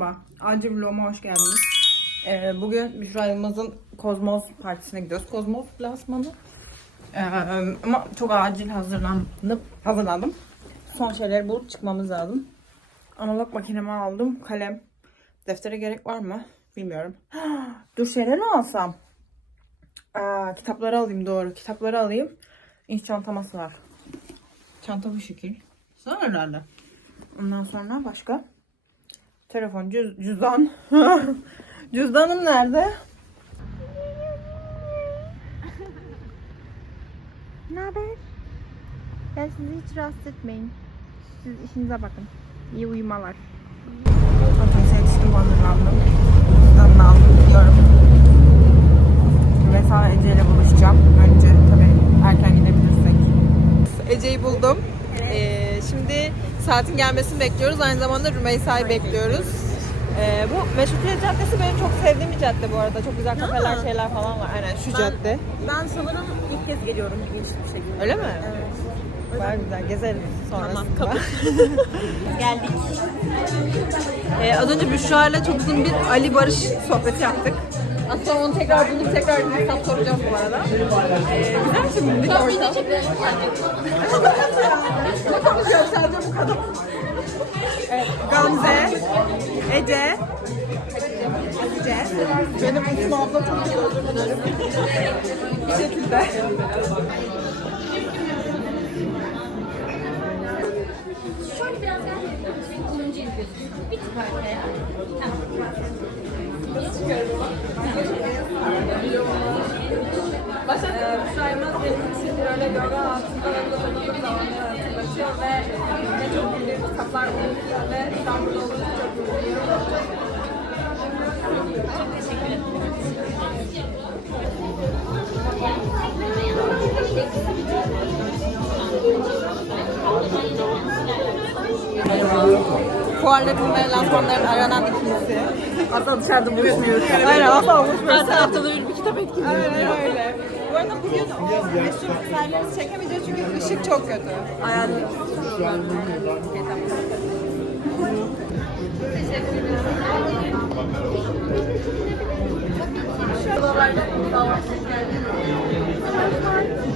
Merhaba, acil vloguma hoş geldiniz. Ee, bugün Büşra Yılmaz'ın Kozmos partisine gidiyoruz. Kozmos plasmanı. Ee, ama çok acil hazırlandım. Hazırlandım. Son şeyleri bulup çıkmamız lazım. Analog makinemi aldım. Kalem. Deftere gerek var mı? Bilmiyorum. Dur şeyleri alsam. Aa, kitapları alayım doğru. Kitapları alayım. İş çantama sığar. Çanta bu şekil. Sığar herhalde. Ondan sonra başka? Telefon, cüz, cüzdan. Cüzdanım nerede? Ne haber? Ben sizi hiç rahatsız etmeyin. Siz işinize bakın. İyi uyumalar. Otobüse yetiştim, hazırlandım. Cüzdanını aldım, gidiyorum. Mesela Ece ile buluşacağım. Önce tabii erken gidebilirsek. Ece'yi buldum. Ee, şimdi saatin gelmesini bekliyoruz. Aynı zamanda Rümeysa'yı bekliyoruz. Ee, bu Meşrutiye Caddesi benim çok sevdiğim bir cadde bu arada. Çok güzel kafeler şeyler falan var. Aynen şu cadde. Ben sanırım ilk kez geliyorum ilginç bir şekilde. Öyle mi? Evet. Baya güzel. Gezeriz sonrasında. Tamam, Geldik. Ee, az önce Büşra ile çok uzun bir Ali Barış sohbeti yaptık. Sonra onu tekrar bulup tekrar bir hesap soracağım bu arada. Ee, güzel şimdi bir ortam. Ne konuşuyorum sadece bu kadar. Evet, Gamze, Ece, Hatice. Benim Esma abla çok özür dilerim. Bir şekilde. Fuarların ve lansmanların aranan ikilisi. Asla dışarıda buluşmuyoruz. Aynen asla buluşmuyoruz. Her haftada bir, bir kitap etkinliği. Aynen öyle. Bu arada bugün o meşhur eserleri çekemeyeceğiz çünkü ışık çok kötü. Ayarlı.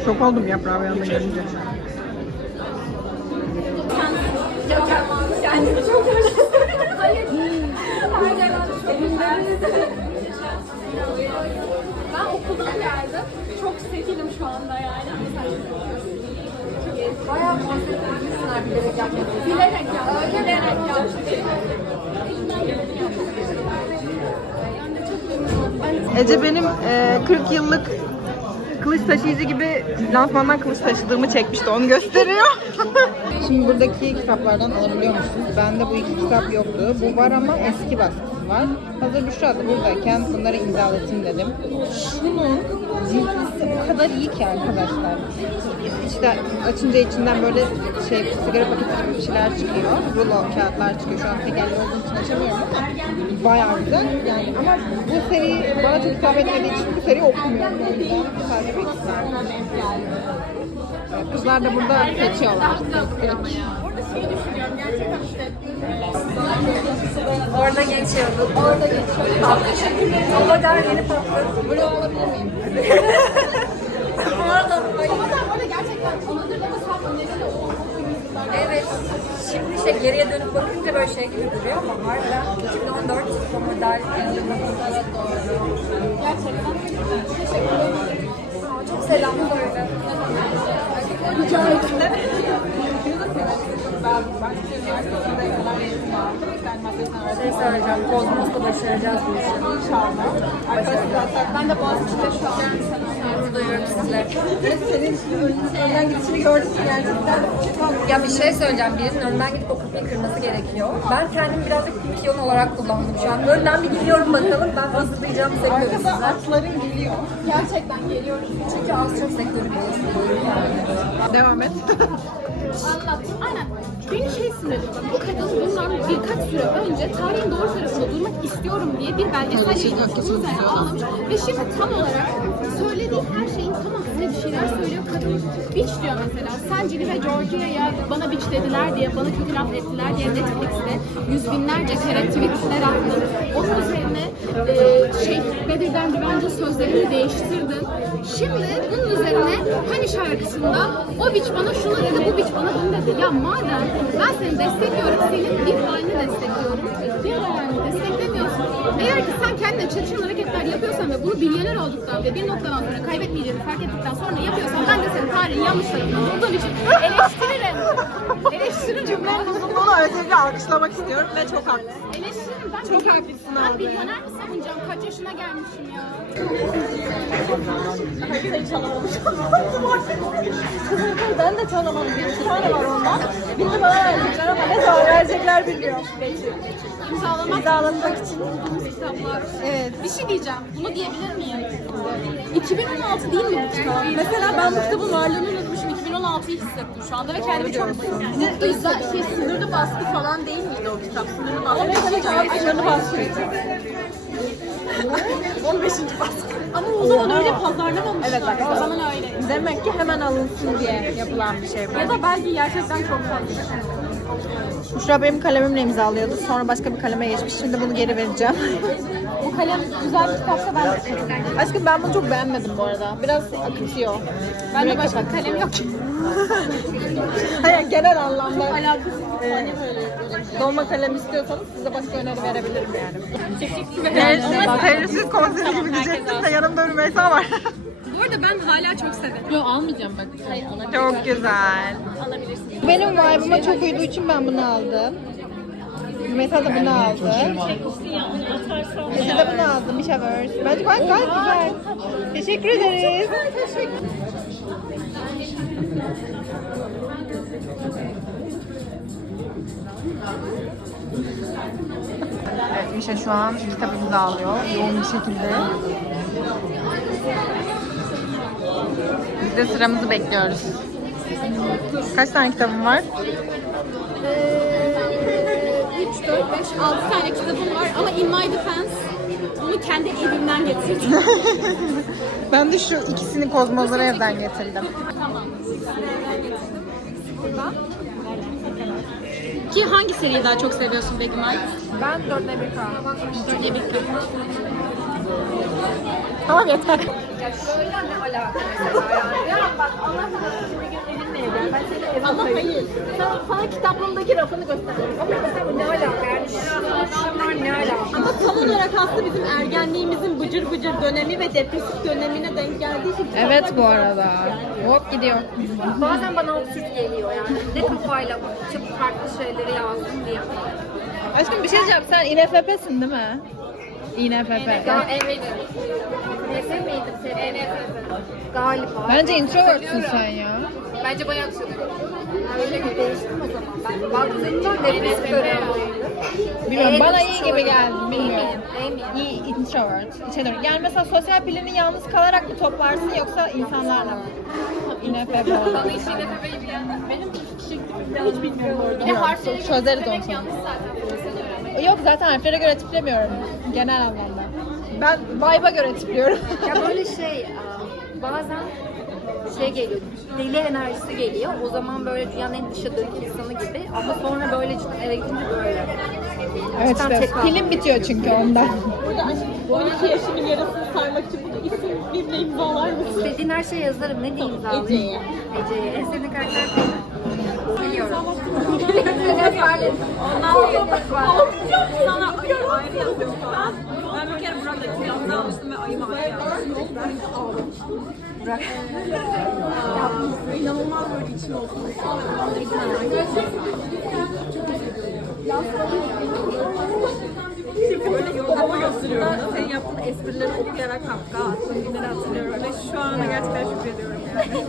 Şok oldum yaprağı bir anda Ece benim e, 40 yıllık kılıç taşıyıcı gibi lansmandan kılıç taşıdığımı çekmişti. Onu gösteriyor. Şimdi buradaki kitaplardan alabiliyor musunuz? Bende bu iki kitap yoktu. Bu var ama eski baskısı var. Hazır Büşra da buradayken bunları imzalatayım dedim. Şunun ciltisi o kadar iyi ki arkadaşlar. İşte açınca içinden böyle şey sigara paketi gibi bir şeyler çıkıyor. Rulo kağıtlar çıkıyor. Şu an tek elle olduğum için açamıyorum ama bayağı güzel. Yani ama bu seri bana çok hitap etmediği için bu seri okumuyorum. O yüzden isterim. Kızlar da burada seçiyorlar. Orada geçiyorduk. Orada geçiyorduk. O kadar yeni patladı. Böyle olabilir miyim? Orada o Evet. Şimdi şey geriye dönüp bakınca böyle şey gibi duruyor ama harbiden 2014 o model çok selam böyle. Rica ederim. Şey söyleyeceğim, Kozmos'ta başaracağız bu işi. İnşallah. Ben de Boğaziçi'de şu an Duyuyorum sizle. Senin önden gidişini gördüm gerçekten. Ya bir şey söyleyeceğim, birinin önden gidip o kapıyı kırması gerekiyor. Ben kendimi birazcık bir piyon olarak kullandım şu an. Önden bir gidiyorum bakalım, ben hazırlayacağımı seviyorum Arkada sizler. atların geliyor. gerçekten geliyorum. Çünkü az çok sektörü biliyorsunuz. Devam et. Anlattım. Aynen. Beni şey sinirliyor. Bu kadın bundan birkaç süre önce tarihin doğru tarafında durmak istiyorum diye bir belgesel yayınlamış. Ağlamış. Ve şimdi tam olarak söylediği her şeyin tam aksine bir şeyler söylüyor. Kadın bitch diyor mesela. Sen Cini ve Georgia'ya bana bitch dediler diye, bana kötü laf ettiler diye Netflix'te yüz binlerce kere tweetler attın. Onun üzerine e, şey Bedir'den Güvence sözlerini değiştirdin. Şimdi bunun üzerine hani şarkısında o biç bana şunu dedi, bu biç bana bunu dedi. Ya madem ben seni destekliyorum, senin bir halini destekliyorum. Bir. Eğer ki sen kendine çatışan hareketler yapıyorsan ve bunu milyoner olduktan ve bir noktadan sonra kaybetmeyeceğini fark ettikten sonra yapıyorsan ben de senin tarihin yanlış tarafından olduğun için eleştiririm. eleştiririm. Cümlenin uzunluğunu özellikle alkışlamak istiyorum ve çok haklısın. Eleştiririm. Ben Çok haklısın Ben abi. milyoner mi savunacağım? Kaç yaşına gelmişim ya? Ben de tanımadım. Bir tane var ondan. Birini bana verecekler ama ne zaman verecekler bilmiyorum. İmzalamak İmzalatmak için. okuduğumuz kitaplar. Evet. Bir şey diyeceğim. Bunu diyebilir miyim? 2016 değil mi bu kitap? Mesela ben bu kitabın varlığını unutmuşum. 2016'yı hissettim şu anda ve kendimi çok Bir de özel şey sınırlı baskı falan değil miydi o kitap? Sınırlı baskı. Evet, evet. Sınırlı baskıydı. 15. baskı. Ama o zaman öyle pazarlamamışlar. Evet, bak, o zaman öyle. Demek ki hemen alınsın diye yapılan bir şey bu. Ya da belki gerçekten çok fazla. Büşra benim kalemimle imzalıyordu. Sonra başka bir kaleme geçmiş. Şimdi bunu geri vereceğim. Bu kalem güzel bir kitapsa ben Aşkım ben bunu çok beğenmedim bu arada. Biraz akıtıyor. Ben de başka kalem yok. Hayır genel anlamda. Alakası Ee, dolma kalem istiyorsanız size başka öneri verebilirim yani. Yani Terörist konseri gibi diyecektim de yanımda Rümeysa var. Bu arada ben hala çok severim. Yok almayacağım bak. Hayır alabilirim. çok güzel. Alabilirsin. Benim vibe'ıma çok uyduğu için ben bunu aldım. Rümeysa da bunu aldı. Ece de bunu aldı. Mishaverse. Bence gayet, gayet güzel. Teşekkür ederiz. Evet, Mişa şu an kitabımızı alıyor. Yoğun bir şekilde. Biz de sıramızı bekliyoruz. Kaç tane kitabın var? 3, 4, 5, 6 tane kitabım var ama In My Defense bunu kendi evimden getirdim. Ben de şu ikisini evden getirdim. Ki hangi seriyi daha çok seviyorsun Begüm Ay? Ben dörtte bir kaldım. Dörde bir kız. Tamam yeter. Ama hayır. Sana, sana kitaplığımdaki rafını göstereyim. Ama mesela bu ne alaka yani? Şunlar ne alaka? Ama tam olarak aslında bizim ergenliğimizin bıcır bıcır dönemi ve depresif dönemine denk geldiği için Evet bu arada. Hop gidiyor. Bazen bana absürt geliyor yani. Ne kafayla çok farklı şeyleri yazdım diye. Aşkım bir şey diyeceğim. Sen INFP'sin değil mi? INFP. Ya senin? Galiba. Bence introvertsin sen ya. Bence bayağı bir şey Öyle mi? Değiştim o zaman. Ben baktığımda dönemdeydim. Bilmiyorum bana hiç iyi gibi geldi. Bilmiyorum. Eminim, eminim. İyi introvert. İçe dönük. Yani mesela sosyal pilini yalnız kalarak mı toplarsın yoksa insanlarla mı? INFP. Bana işi de bebeği bilen. Benim tipim hiç bilmiyorum orada. Bir de harfleri çözeriz onu yanlış zaten. Yok zaten harflere göre tiplemiyorum. Genel anlamda. Ben vibe'a göre tipliyorum. Ya böyle şey e, bazen şey geliyor, deli enerjisi geliyor. O zaman böyle dünyanın en dışındaki insanı gibi. Ama sonra böyle cidden eve gidince böyle. evet Cidden işte tek kaldım. pilim bitiyor çünkü ondan. Burada 12 yaşımın yarısını saymak için bunu isim birbirine imzalar mısın? İstediğin her şeyi yazarım. Ne diyeyim zaten? Ece'ye. Ece'ye. En sevdiğin karakter benim. Biliyorum. Ondan sonra sana ayı ayrı an. Ben bir kere Burak'la tiyatroda almıştım ve ayımı ayrı yazdım. Burak. İnanılmaz böyle böyle yolda gösteriyorum. Senin yaptığın esprileri okuyarak kahkaha attığım günleri hatırlıyorum. Ve şu ana gerçekten şükrediyorum yani.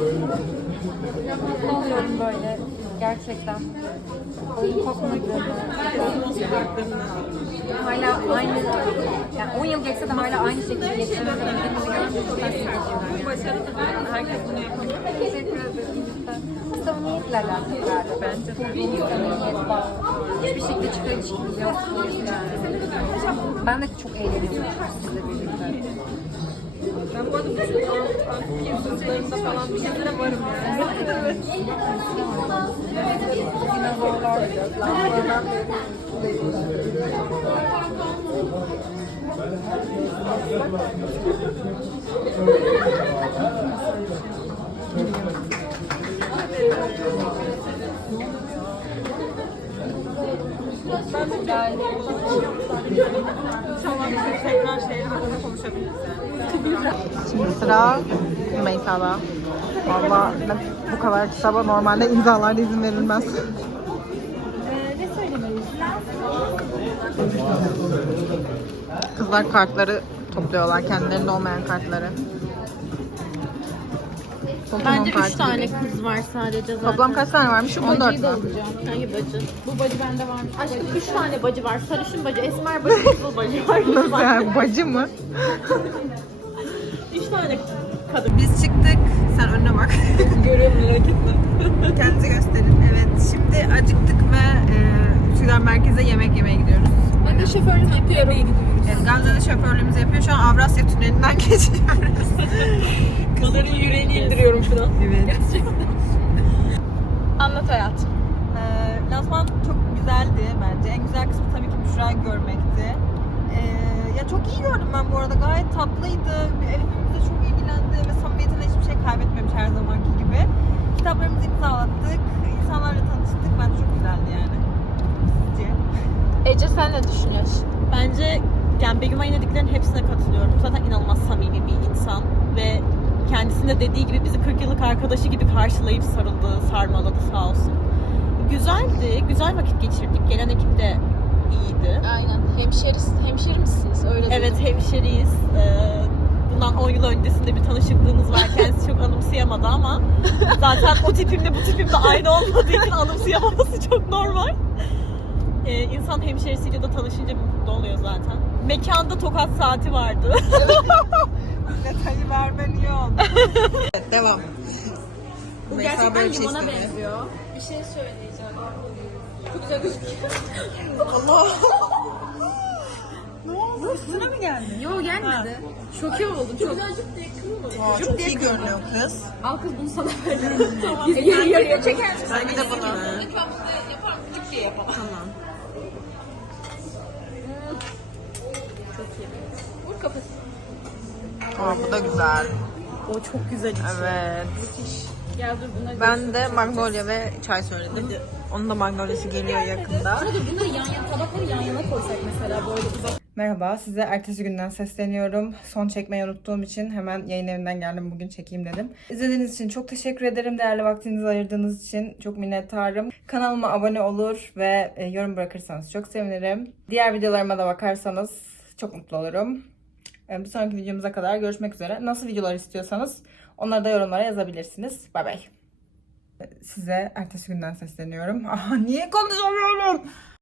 Oluyorum böyle. Gerçekten. Oyun. Hala aynı, yani 10 yıl geçse de hala aynı şekilde. Ben Bu başarılı. Herkes bunu yapamıyor. Teşekkür ederim. Samimiyetle alakalı herhalde bence. Kurduğumuz samimiyet bağlı. Hiçbir şekilde çıkar ilişkimiz yok. Ben de çok eğleniyorum birlikte. Ben bu arada bütün antik yıldızlarında falan bir şeylere varım yani. Şimdi sıra Meysa'da. Valla bu kadar kitaba normalde imzalarda izin verilmez. ne söylemeliyiz? Kızlar kartları topluyorlar kendilerinde olmayan kartları. Toplam Bence 10 kart 3 tane gibi. kız var sadece zaten. Toplam kaç tane varmış? 14 Bacıyı da mü? alacağım. Hangi bacı? Bu bacı bende var. Aşkım 3 tane bacı var. Sarışın bacı, esmer bacı, kızıl bacı var. Nasıl yani? Bacı mı? 3 tane kadın. Biz çıktık. Sen önüne bak. Görüyorum merak etme. Kendinizi gösterin. Evet. Şimdi acıktık ve e, Üsküdar merkeze yemek yemeye gidiyoruz. De şoförlük yapıyorum. Evet, Gamze de şoförlüğümüzü yapıyor. Şu an Avrasya Tüneli'nden geçiyoruz. Kızların yüreğini indiriyorum şu an. evet. Anlat hayatım. Ee, lansman çok güzeldi bence. En güzel kısmı tabii ki Büşra'yı görmekti. Ee, ya çok iyi gördüm ben bu arada. Gayet tatlıydı. Hepimizle çok ilgilendi ve samimiyetine hiçbir şey kaybetmemiş her zamanki gibi. Kitaplarımızı imzalattık. insanlarla tanıştık. Bence çok güzeldi yani. Ece sen ne düşünüyorsun? Bence yani Begüm Ay'ın dediklerinin hepsine katılıyorum. Zaten inanılmaz samimi bir insan ve kendisinde dediği gibi bizi 40 yıllık arkadaşı gibi karşılayıp sarıldı, sarmaladı sağ olsun. Güzeldi, güzel vakit geçirdik. Gelen ekip de iyiydi. Aynen. Hemşeriz, hemşeri misiniz? Öyle Evet hemşeriyiz. Ee, bundan 10 yıl öncesinde bir tanışıklığımız var. Kendisi çok anımsayamadı ama zaten o tipimle bu tipim de aynı olmadığı için anımsayamaması çok normal. Ee, insan hemşerisiyle de tanışınca bir mutlu oluyor zaten. Mekanda tokat saati vardı. Detayı vermen iyi oldu. evet devam. Bu gerçekten limona benziyor. Bir şey söyleyeceğim. Çok güzel gözüküyor. Üstüne mi geldi? Yo gelmedi. Şoke oldum çok. Aa, çok iyi görünüyor kız. Al kız bunu sana verelim. Biz yarı yarıya çeker misin? Sen bir de bunu. Aa, bu da güzel. o çok güzel içi. Evet. Gel dur bunları Ben de magnolia ve çay söyledim. Onun da magnolia'sı geliyor yakında. Dur bunları yan yana, tabakları yan yana koysak mesela böyle uzak. Merhaba, size ertesi günden sesleniyorum. Son çekmeyi unuttuğum için hemen yayın evinden geldim bugün çekeyim dedim. İzlediğiniz için çok teşekkür ederim. Değerli vaktinizi ayırdığınız için çok minnettarım. Kanalıma abone olur ve e, yorum bırakırsanız çok sevinirim. Diğer videolarıma da bakarsanız çok mutlu olurum. E, Bir sonraki videomuza kadar görüşmek üzere. Nasıl videolar istiyorsanız onları da yorumlara yazabilirsiniz. Bay bay. Size ertesi günden sesleniyorum. Ah, niye konuşamıyorum?